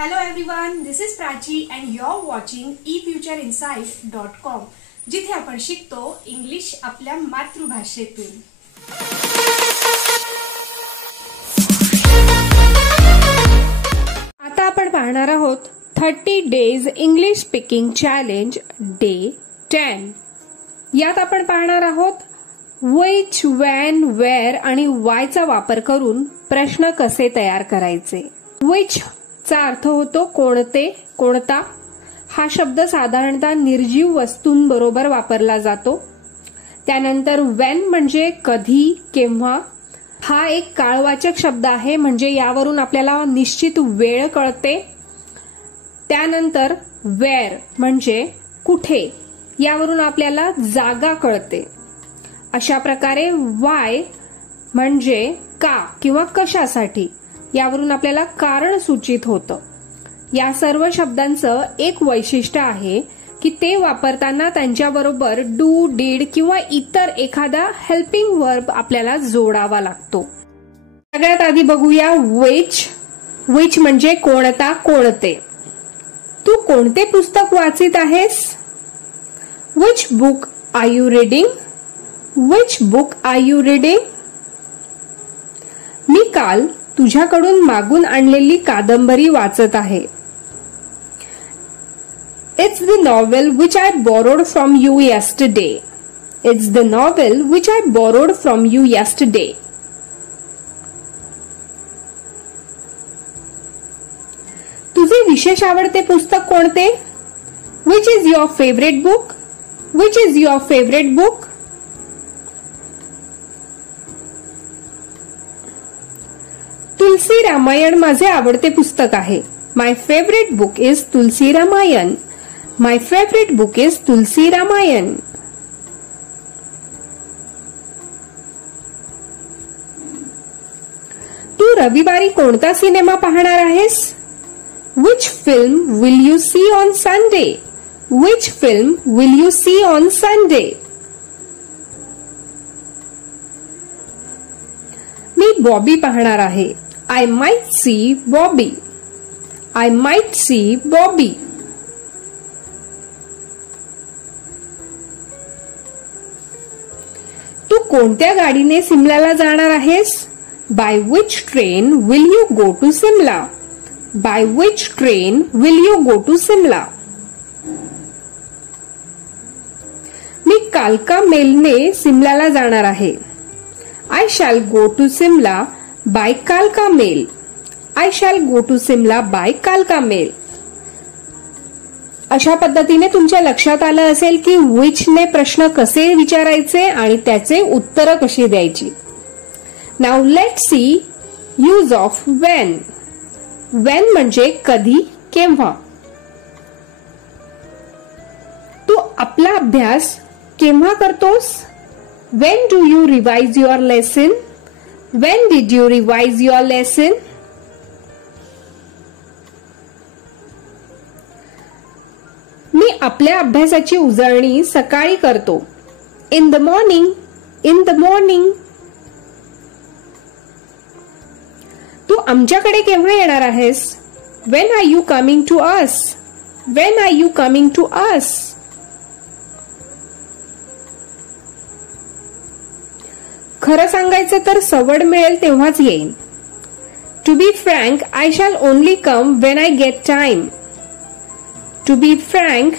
Hello everyone, this is Prachi and you're watching efutureinsight.com जिथे आपण शिकतो इंग्लिश आपल्या मातृभाषेतून। आता आपण पाहणार आहोत 30 days English speaking challenge day 10। यात आपण पाहणार आहोत which, when, where आणि why चा वापर करून प्रश्न कसे तयार करायचे। which चा अर्थ होतो कोणते, कोणता। हा शब्द साधारणतः निर्जीव वस्तूंबरोबर वापरला जातो। त्यानंतर when म्हणजे कधी, केव्हा। हा एक काळवाचक शब्द आहे, म्हणजे यावरून आपल्याला निश्चित वेळ कळते। त्यानंतर where म्हणजे कुठे, यावरून आपल्याला जागा कळते। अशा प्रकारे why म्हणजे का किंवा कशासाठी, यावरून आपल्याला कारण सूचित होतं। या सर्व शब्दांचं एक वैशिष्ट्य आहे की ते वापरताना त्यांच्याबरोबर डू, डीड किंवा इतर एखादा हेल्पिंग वर्ब आपल्याला जोडावा लागतो। सगळ्यात आधी बघूया which। which म्हणजे कोणता, कोणते। तू कोणते पुस्तक वाचित आहेस? Which book are you reading? Which book are you reading? मी काल तुझ्याकडून मागून आणलेली कादंबरी वाचत आहे। It's the novel which I borrowed from you yesterday. It's the novel which I borrowed from you yesterday. तुझे विशेष आवडते पुस्तक कोणते? Which is your favorite book? Which is your favorite book? तुलसी रामायण माझे आवडते पुस्तक आहे। My favorite book is Tulsi Ramayana. My favorite book is तुलसी रामायण। तू रविवारी कोणता सिनेमा पाहणार आहेस? Which film will you see on Sunday? Which film will you see on Sunday? मी बॉबी पाहणार आहे। I might see Bobby. I might see Bobby. तू कोणत्या गाडीने सिमल्याला जाणार आहेस? By which train will you go to Simla? By which train will you go to Simla? मी कालका मेलने सिमल्याला जाणार आहे। I shall go to Simla by Kalka mail. I shall go to Simla by Kalka mail. अशा पद्धतीने तुमच्या लक्षात आलं असेल की which ने प्रश्न कसे विचारायचे आणि त्याचे उत्तर कशी द्यायची। Now let's see use of when. When म्हणजे कधी, केव्हा। तू आपला अभ्यास केव्हा करतोस? When do you revise your lesson? When did you revise your lesson? मी आपल्या अभ्यासाची उजळणी सकाळी करतो। In the morning. In the morning. तू आमच्याकडे केव्हा येणार आहेस? When are you coming to us? When are you coming to us? खरं सांगायचं तर सवड मिळेल तेव्हाच येईन। To be frank, I shall only come when I get time. To be frank,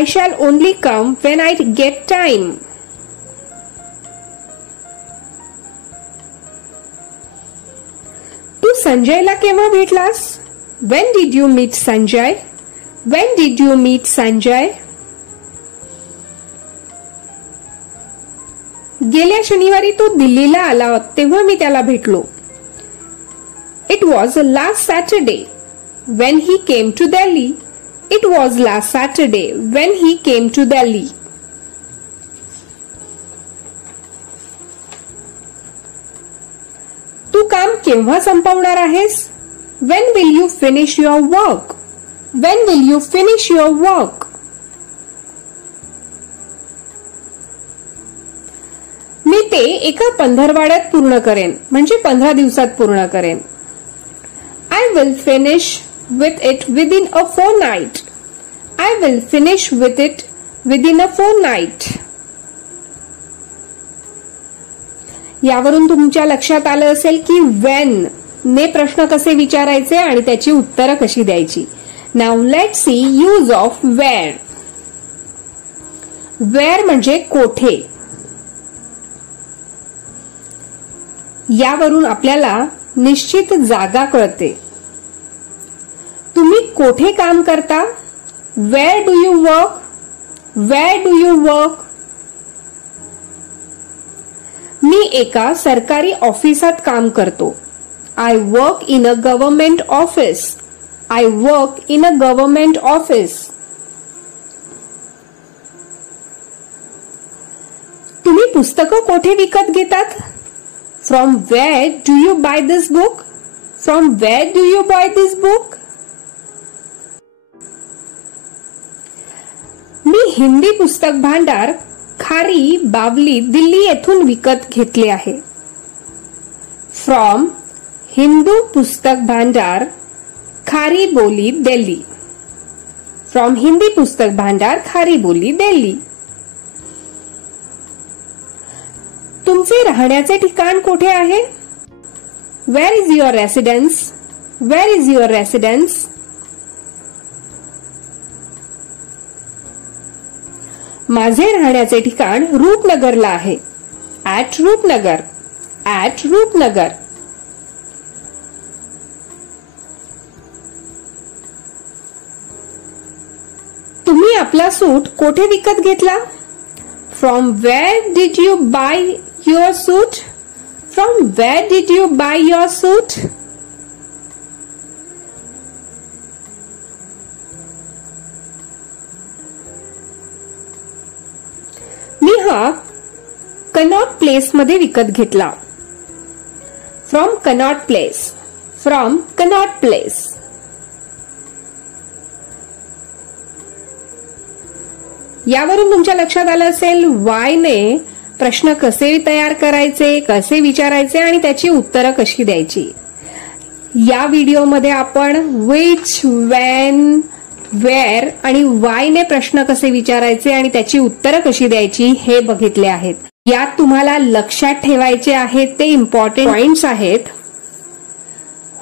I shall only come when I get time. तू संजयला केव्हा भेटलास? When did you meet Sanjay? When did you meet Sanjay? गेल्या शनिवारी तो दिल्लीला आला तेव्हा मी त्याला भेटलो। It was last Saturday when he came to Delhi. It was last Saturday when he came to Delhi. तू काम केव्हा संपवणार आहेस? When will you finish your work? When will you finish your work? मी ते एका पंधरवाड्यात पूर्ण करेन, म्हणजे 15 दिवसात पूर्ण करेन। I will finish with it within a fortnight. I will finish with it within a fortnight. यावरून तुमच्या लक्षात आलं असेल की when ने प्रश्न कसे विचारायचे आणि त्याची उत्तरं कशी द्यायची. Now let's see use of where. Where म्हणजे कोठे. यावरून आपल्याला निश्चित जागा कळते. तुम्ही कोठे काम करता? Where do you work? Where do you work? मी एका सरकारी ऑफिसात काम करतो. I work in a government office. I work in a government office. तुम्ही पुस्तकं कोठे विकत घेतात? From where do you buy this book? From where do you buy this book? मी हिंदी पुस्तक भांडार खारी बावली दिल्ली येथून विकत घेतले आहे. From हिंदू पुस्तक भांडार खारी बोली दिल्ली. From हिंदी पुस्तक भांडार खारी बोली दिल्ली. तुमचे राहण्याचे ठिकाण कोठे आहे? Where is your residence? Where is your residence? माझे राहण्याचे ठिकाण रूपनगरला आहे. At रूपनगर. At रूपनगर. तुम्ही आपला सूट कोठे विकत घेतला? From where did you buy your suit? From where did you buy your suit? मी हा कनॉट प्लेस मध्ये विकत घेतला. From Connaught place. From Connaught place. यावरून तुमच्या लक्षात आलं असेल वाय ने प्रश्न कसे तयार करायचे, कसे विचारायचे आणि त्याची उत्तरं कशी द्यायची. या व्हिडिओमध्ये आपण which, when, where आणि why ने प्रश्न कसे विचारायचे आणि त्याची उत्तरं कशी द्यायची हे बघितले आहेत. यात तुम्हाला लक्षात ठेवायचे आहेत ते इम्पॉर्टंट पॉइंट्स आहेत.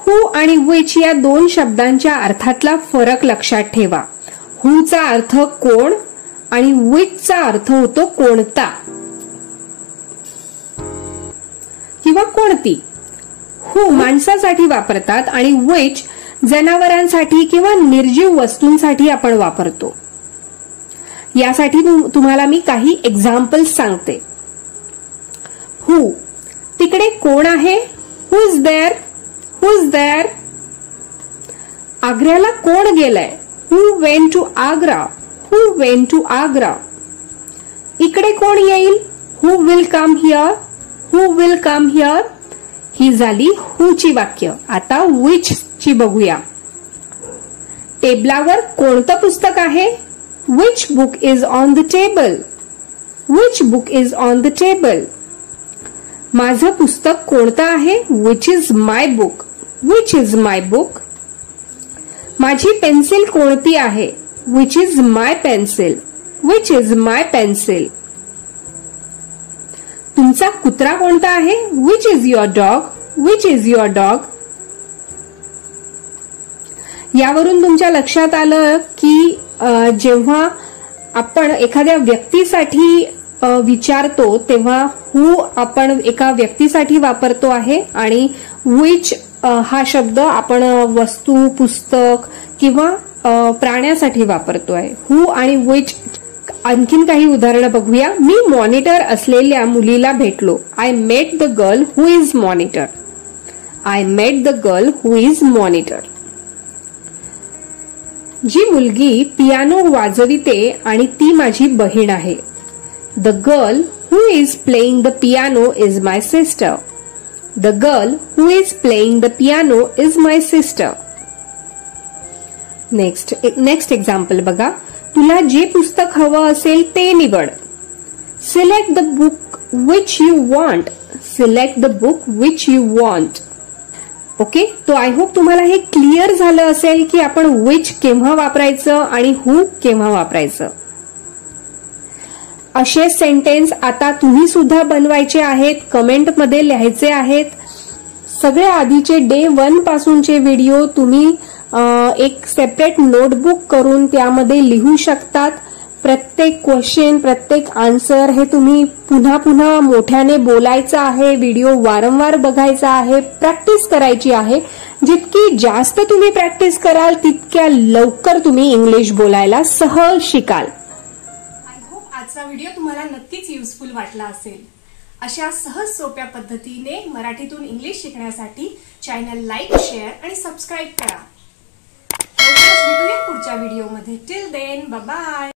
हु आणि which या दोन शब्दांच्या अर्थातला फरक लक्षात ठेवा. हु चा अर्थ कोण आणि which चा अर्थ होतो कोणता किंवा कोणती. हु माणसासाठी वापरतात आणि which जनावरांसाठी किंवा निर्जीव वस्तूंसाठी आपण वापरतो. यासाठी तुम्हाला मी काही एक्झाम्पल्स सांगते. हु तिकडे कोण आहे? Who is there? Who is there? आग्र्याला कोण गेलंय? Who went to Agra? Who went to Agra? इकडे कोण येईल? Who will come here? Who will come here? ही झाली who ची वाक्य. आता which ची बघूया. टेबलावर कोणतं पुस्तक आहे? Which book is on the table? Which book is on the table? माझं पुस्तक कोणतं आहे? Which is my book? Which is my book? माझी पेन्सिल कोणती आहे? Which is my pencil? Which is my pencil? तुमचा कुत्रा कोणता आहे? Which is your dog? Which is your dog? यावरून तुमच्या लक्षात आलं की जेव्हा आपण एखाद्या व्यक्तीसाठी विचारतो तेव्हा हु आपण एका व्यक्तीसाठी वापरतो आहे आणि which हा शब्द आपण वस्तू, पुस्तक किंवा प्राण्यासाठी वापरतोय. हु आणि which आणखीन काही उदाहरणं बघूया. मी मॉनिटर असलेल्या मुलीला भेटलो. I met the girl who is monitor. I met the girl who is monitor. जी मुलगी पियानो वाजविते आणि ती माझी बहीण आहे. The girl who is playing the piano is my sister. The girl who is playing the piano is my sister. Next example बघा. तुला जे पुस्तक हवं असेल ते निवड. Select the book which you want. Select the book which you want. Okay, तो I hope तुम्हाला हे क्लिअर झालं असेल की आपण विच केव्हा वापरायचं आणि हू केव्हा वापरायचं. असे सेंटेन्स आता तुम्ही सुद्धा बनवायचे आहेत, कमेंटमध्ये लिहायचे आहेत. सगळे आधीचे डे 1 पासूनचे व्हिडिओ तुम्ही एक सेपरेट नोटबुक करून त्यामध्ये लिहू शकतात. प्रत्येक क्वेश्चन, प्रत्येक आन्सर हे तुम्ही पुन्हा पुन्हा मोठ्याने बोलायचं आहे, व्हिडिओ वारंवार बघायचा आहे, प्रॅक्टिस करायची आहे. जितकी जास्त तुम्ही प्रॅक्टिस कराल तितक्या लवकर तुम्ही इंग्लिश बोलायला सहज शिकाल. आय होप आजचा व्हिडिओ तुम्हाला नक्कीच युजफुल वाटला असेल. अशा सहज सोप्या पद्धतीने मराठीतून इंग्लिश शिकण्यासाठी चॅनल लाईक, शेअर आणि सबस्क्राईब करा. भेटूया पुढच्या व्हिडिओमध्ये. Till then, bye bye.